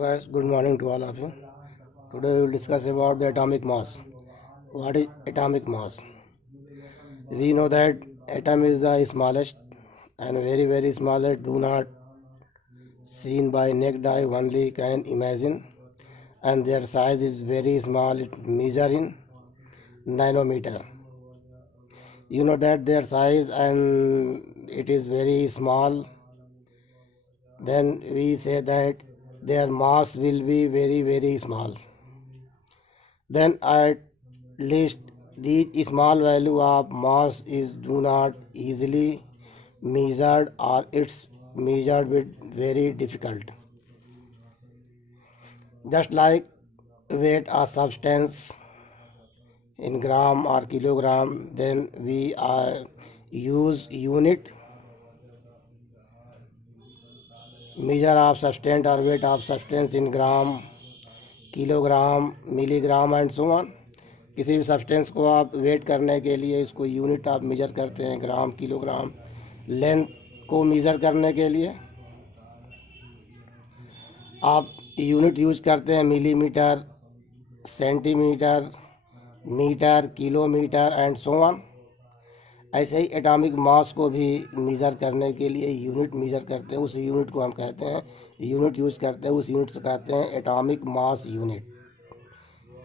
Guys, good morning to all of you. Today we will discuss about the atomic mass. What is atomic mass? We know that atom is the smallest and very smallest, do not seen by naked eye, only can imagine, and their size is very small. It measure in nanometer. You know that their size and it is very small. Then we say that their mass will be very small. Then at least the small value of mass is do not easily measured, or it's measured with very difficult. Just like weight or substance in gram or kilogram, then we use unit measure of substance or weight of substance in gram, kilogram, milligram and so on. किसी भी substance को आप wait करने के लिए इसको unit आप measure करते हैं, ग्राम, किलोग्राम. लेंथ को मेजर करने के लिए आप यूनिट यूज करते हैं millimetre, centimetre, metre, kilometre and so on. ऐसे ही एटॉमिक मास को भी मेज़र करने के लिए यूनिट मेज़र करते हैं. उस यूनिट को हम कहते हैं, यूनिट यूज करते हैं, उस यूनिट से कहते हैं atomic mass unit,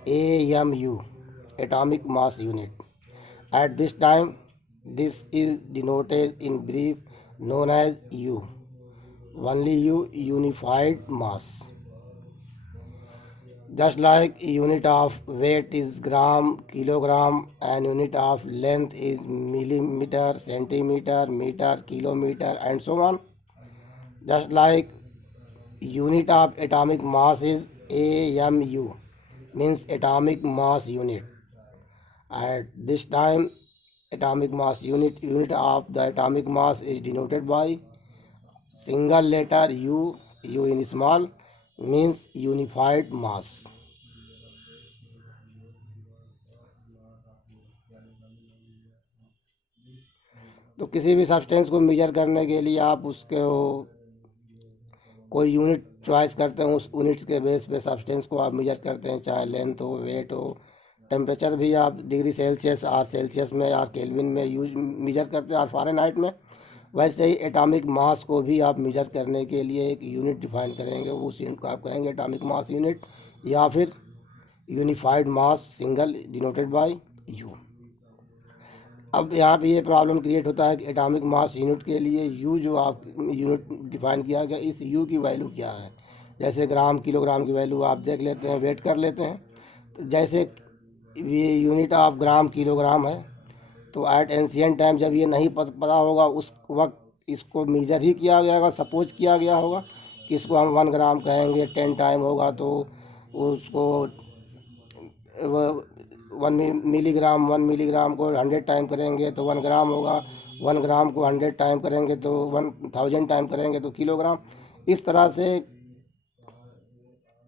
AMU, atomic mass unit. At this time this is denoted in brief known as U, only U, unified mass. Just like unit of weight is gram, kilogram, and unit of length is millimeter, centimeter, meter, kilometer, and so on. Just like unit of atomic mass is AMU, means atomic mass unit. At this time, atomic mass unit of the atomic mass is denoted by single letter U, U in small, means unified mass. तो किसी भी substance को measure करने के लिए आप उसके कोई यूनिट चॉइस करते हैं, उस यूनिट्स के बेस पे सब्सटेंस को आप मेजर करते हैं, चाहे लेंथ हो, वेट हो. टेम्परेचर भी आप डिग्री सेल्सियस और सेल्सियस में और केल्विन में यूज मेजर करते हैं, और फ़ारेनहाइट में. वैसे ही एटॉमिक मास को भी आप मेजर करने के लिए एक यूनिट डिफाइन करेंगे. उस यूनिट को आप कहेंगे एटॉमिक मास यूनिट, या फिर unified mass single denoted by U. अब यहाँ पे ये प्रॉब्लम क्रिएट होता है कि एटॉमिक मास यूनिट के लिए U जो आप यूनिट डिफाइन किया गया, इस U की वैल्यू क्या है. जैसे ग्राम, किलोग्राम की वैल्यू आप देख लेते हैं, वेट कर लेते हैं. तो जैसे ये यूनिट ऑफ ग्राम, किलोग्राम है, तो एट एंशियंट टाइम जब ये नहीं पता होगा, उस वक्त इसको मेजर ही किया गया होगा, सपोज किया गया होगा कि इसको हम 1 ग्राम कहेंगे. 10 टाइम होगा तो उसको 1 मिलीग्राम को 100 टाइम करेंगे तो 1 ग्राम होगा. 1 ग्राम को 100 टाइम करेंगे तो 1000 टाइम करेंगे तो किलोग्राम. इस तरह से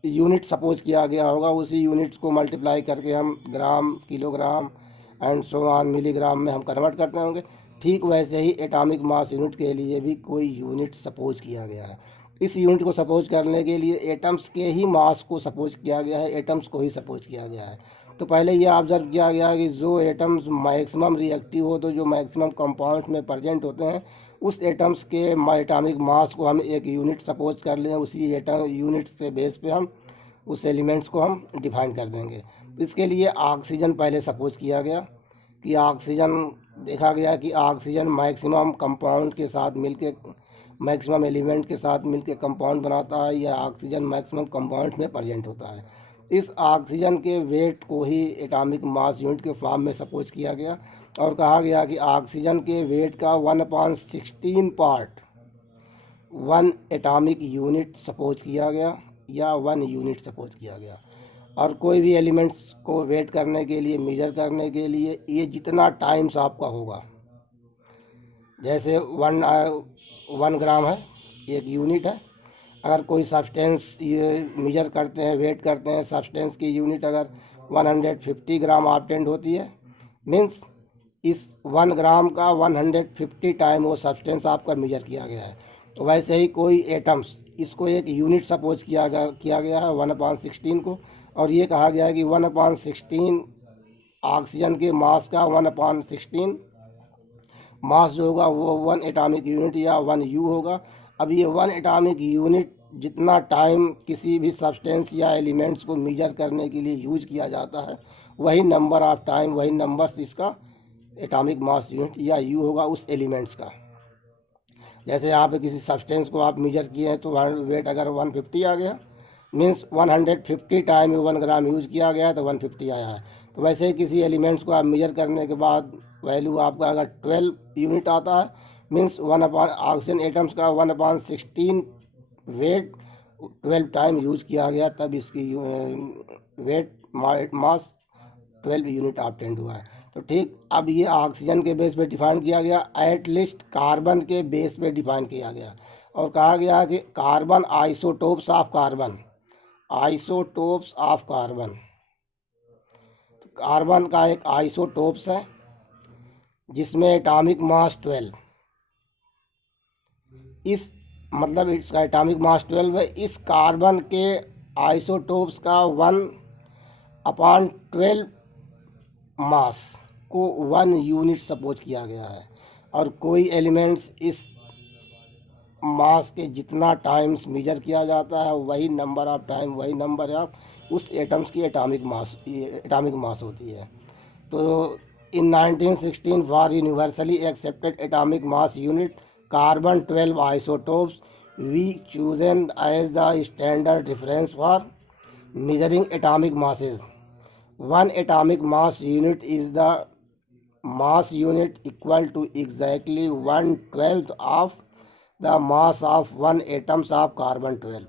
यूनिट सपोज किया गया होगा. उसी यूनिट्स को मल्टीप्लाई करके हम gram, kilogram and so on, milligram में हम कन्वर्ट करते होंगे. ठीक वैसे ही एटॉमिक मास यूनिट के लिए भी कोई यूनिट सपोज किया गया है. इस यूनिट को सपोज करने के लिए एटम्स के ही मास को सपोज किया गया है, एटम्स को ही सपोज किया गया है. तो पहले ये ऑब्जर्व किया गया कि जो एटम्स मैक्सिमम रिएक्टिव हो, तो जो मैक्सिमम कंपाउंड्स में प्रेजेंट होते हैं, उस एटम्स के एटॉमिक मास को हम एक यूनिट सपोज कर लें. उसी एटम यूनिट से बेस पे हम उस एलिमेंट्स को हम डिफाइन कर देंगे. इसके लिए ऑक्सीजन पहले सपोज किया गया कि ऑक्सीजन, देखा गया कि ऑक्सीजन मैक्सिमम कंपाउंड के साथ मिलके, मैक्सिमम एलिमेंट के साथ मिलके कंपाउंड बनाता है, या ऑक्सीजन मैक्सिमम कंपाउंड में प्रेजेंट होता है. इस ऑक्सीजन के वेट को ही एटॉमिक मास यूनिट के फॉर्म में सपोज किया गया, और कहा गया कि ऑक्सीजन के वेट का 1/16 पार्ट 1 एटॉमिक यूनिट सपोज किया गया, या 1 यूनिट सपोज किया गया. और कोई भी एलिमेंट्स को वेट करने के लिए, मेजर करने के लिए, ये जितना टाइम्स आपका होगा, जैसे 1 ग्राम है, एक यूनिट है. अगर कोई सब्सटेंस ये मेजर करते हैं, वेट करते हैं, सब्सटेंस की यूनिट अगर 150 ग्राम ऑब्टेंड होती है, मीन्स इस 1 ग्राम का 150 टाइम वो सब्सटेंस आपका मेजर किया गया है. वैसे ही कोई एटम्स, इसको एक यूनिट सपोज किया गया है 1/16 को, और ये कहा गया है कि 1/16 ऑक्सीजन के मास का 1/16 मास जो होगा वो 1 एटॉमिक यूनिट या 1 U होगा। अब ये 1 एटॉमिक यूनिट जितना टाइम किसी भी सब्सटेंस या एलिमेंट्स को मेजर करने के लिए यूज किया जाता है, वही नंबर ऑफ टाइम, वही नंबर्स इसका एटॉमिक मास यूनिट या U होगा उस एलिमेंट्स का। जैसे यहाँ पे किसी सब्सटेंस को आप मेजर किए हैं तो वेट अगर 150 आ गया, मीन्स 150 टाइम 1 ग्राम यूज किया गया है तो 150 आया है। तो वैसे ही किसी एलिमेंट्स को आप मेजर करने के बाद वैल्यू आपका अगर 12 यूनिट आता है, मीन्स ऑक्सीजन एटम्स का 1/16 वेट 12 टाइम यूज किया गया, तब इसकी वेट मास 12 यूनिट ऑब्टेंड हुआ है। तो ठीक, अब ये ऑक्सीजन के बेस पे डिफाइन किया गया, एट लीस्ट कार्बन के बेस पे डिफाइन किया गया, और कहा गया कि carbon isotopes of carbon, isotopes of carbon, carbon का एक आइसोटोप्स है जिसमें एटॉमिक मास 12, इस मतलब इसका एटॉमिक मास 12 है। इस कार्बन के आइसोटोप्स का 1/12 मास को 1 यूनिट सपोज किया गया है, और कोई एलिमेंट्स इस मास के जितना टाइम्स मेजर किया जाता है वही नंबर ऑफ टाइम, वही नंबर ऑफ उस एटम्स की एटॉमिक मास होती है। तो in 1916 for universally accepted atomic mass unit carbon 12 isotopes we chosen as the standard reference for measuring atomic masses. One atomic mass unit is the mass unit equal to exactly 1/12 of the mass of one atoms of carbon 12.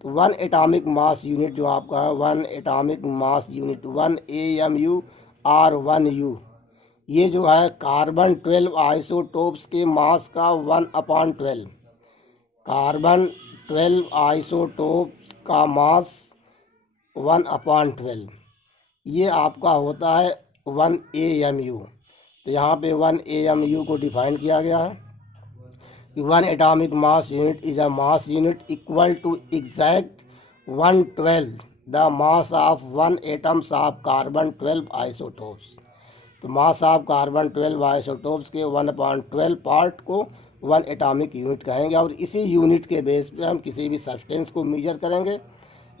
तो 1 atomic mass unit जो आपका है, 1 atomic mass unit 1 AMU और 1U, ये जो है carbon 12 isotopes के मास का 1/12, कार्बन 12 आइसोटोप्स का मास 1/12, ये आपका होता है 1 AMU। तो यहाँ पे 1 AMU को डिफाइन किया गया है कि 1 atomic mass unit is a mass unit equal to exact 1/12 the mass of 1 atoms of carbon 12 isotopes. तो मास ऑफ कार्बन 12 आइसोटोप्स के 1/12 पार्ट को 1 एटॉमिक यूनिट कहेंगे, और इसी यूनिट के बेस पे हम किसी भी सब्सटेंस को मेजर करेंगे।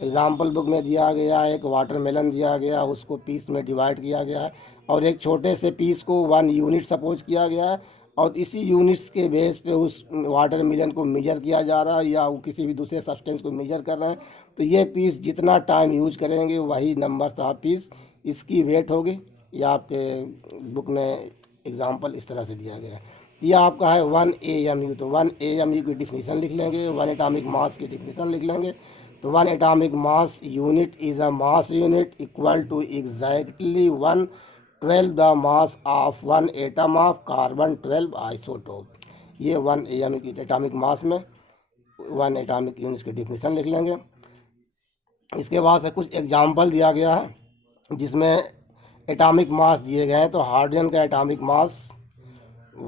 एग्जाम्पल बुक में दिया गया है, एक वाटरमेलन दिया गया, उसको पीस में डिवाइड किया गया है, और एक छोटे से पीस को 1 यूनिट सपोज किया गया है, और इसी यूनिट्स के बेस पे उस वाटरमेलन को मेजर किया जा रहा है या वो किसी भी दूसरे सब्सटेंस को मेजर कर रहे हैं। तो ये पीस जितना टाइम यूज करेंगे वही नंबर ऑफ पीस इसकी वेट होगी। या आपके बुक में एग्जाम्पल इस तरह से दिया गया है। यह आपका है 1 AMU। तो 1 AMU की डिफिनीसन लिख लेंगे, 1 एटॉमिक मास की डिफिनीसन लिख लेंगे। तो 1 atomic mass unit is a mass unit equal to exactly 1/12 the mass of 1 atom of carbon 12 isotope. ये 1 AMU की एटॉमिक मास में 1 एटॉमिक यूनिट की डिफिनीसन लिख लेंगे। इसके बाद से कुछ एग्जाम्पल दिया गया है जिसमें एटॉमिक मास दिए गए हैं। तो हाइड्रोजन का एटॉमिक मास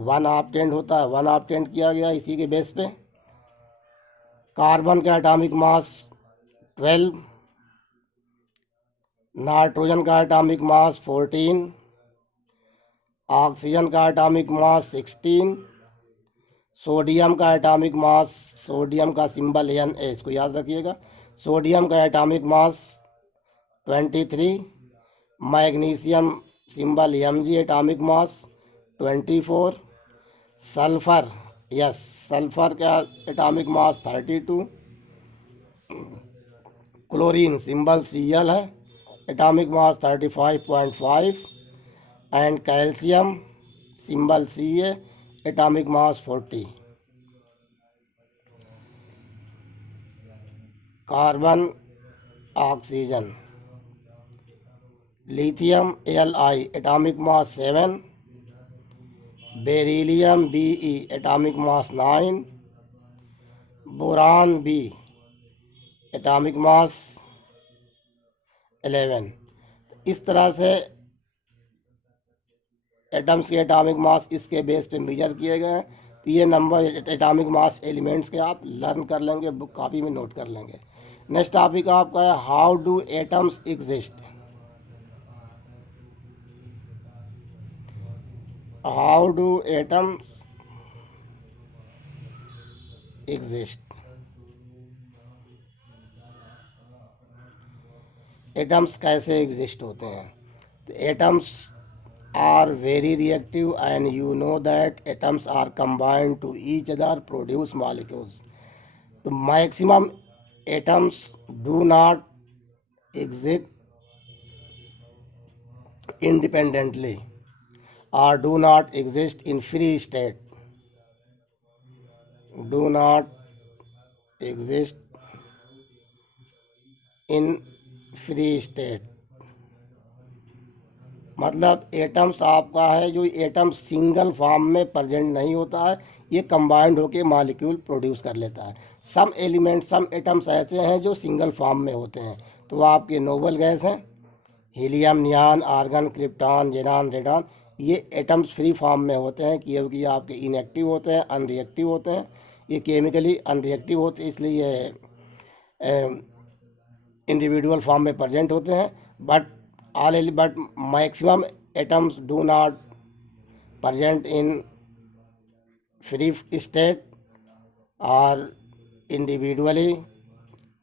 1 ऑब्टेंड होता है, 1 ऑब्टेंड किया गया इसी के बेस पे। कार्बन का एटॉमिक मास 12, नाइट्रोजन का एटॉमिक मास 14, ऑक्सीजन का एटॉमिक मास 16, सोडियम का एटॉमिक मास, सोडियम का सिंबल Na, इसको याद रखिएगा। सोडियम का atomic mass 23, magnesium symbol Mg, atomic mass 24, sulphur, yes, sulphur का atomic mass 32, chlorine symbol Cl है, atomic mass 35.5, and calcium symbol Ca, atomic mass 40। Carbon, oxygen, lithium Li, atomic mass 7, beryllium Be, atomic mass 9, boron B, atomic mass 11। इस तरह से atoms के atomic mass इसके base पे major किए गए हैं। तो ये नंबर एटॉमिक मास एलिमेंट्स के आप लर्न कर लेंगे, बुक कॉपी में नोट कर लेंगे। नेक्स्ट टॉपिक आपका है how do atoms exist. How do atoms exist. Atoms कैसे एग्जिस्ट होते हैं? तो atoms are very reactive and you know that atoms are combined to each other produce molecules. The maximum atoms do not exist independently or do not exist in free state. Do not exist in free state. मतलब atoms आपका है जो atom single form में present नहीं होता है, ये combined होके मॉलिक्यूल प्रोड्यूस कर लेता है। सम एलिमेंट सम एटम्स ऐसे हैं जो सिंगल फॉर्म में होते हैं, तो वो आपके नोबल गैस हैं, helium, neon, argon, krypton, xenon, radon. ये एटम्स फ्री फॉर्म में होते हैं क्योंकि ये आपके इनएक्टिव होते हैं, अनरिएक्टिव होते हैं। ये केमिकली अनरिएक्टिव होते हैं, इसलिए ये इंडिविजुअल फॉर्म में प्रेजेंट होते हैं। but maximum atoms do not present in free state or individually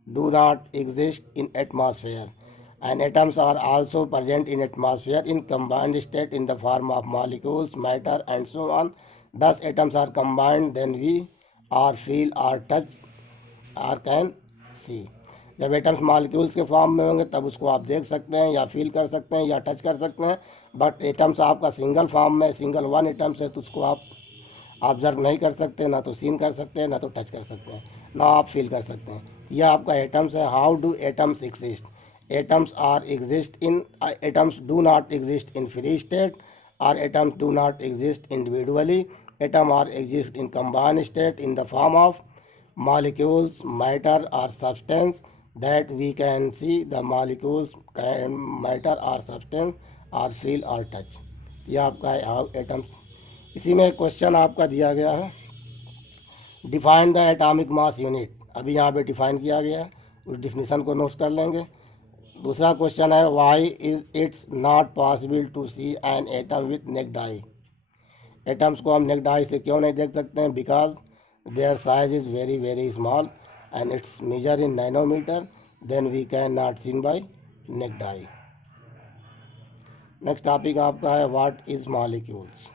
do not exist in atmosphere, and atoms are also present in atmosphere in combined state in the form of molecules, matter and so on. Thus atoms are combined, then we or feel or touch or can see. जब atoms molecules के form में होंगे तब उसको आप देख सकते हैं या फील कर सकते हैं या टच कर सकते हैं। बट एटम्स आपका सिंगल फॉर्म में, सिंगल वन एटम्स है, तो उसको आप ऑब्जर्व नहीं कर सकते, ना तो सीन कर सकते हैं, ना तो टच कर सकते हैं, ना आप फील कर सकते हैं। यह आपका एटम्स है। How do atoms exist? Atoms are exist in atoms do not exist in free state और atoms do not exist individually. Atom are exist in combined state in the form of molecules, matter or substance that we can see. The molecules can matter or substance or feel or touch. ये आपका है how atoms. इसी में question आपका दिया गया है, define the atomic mass unit. अभी यहाँ पे डिफाइन किया गया है, उस डिफिनीसन को नोट कर लेंगे। दूसरा क्वेश्चन है why is it's not possible to see an atom with naked eye. Atoms को हम नेक्ड आई से क्यों नहीं देख सकते हैं? Because their size is very very small and it's measured in nanometer, then we can not seen by naked eye. Next topic आपका है व्हाट इज मॉलिक्यूल्स।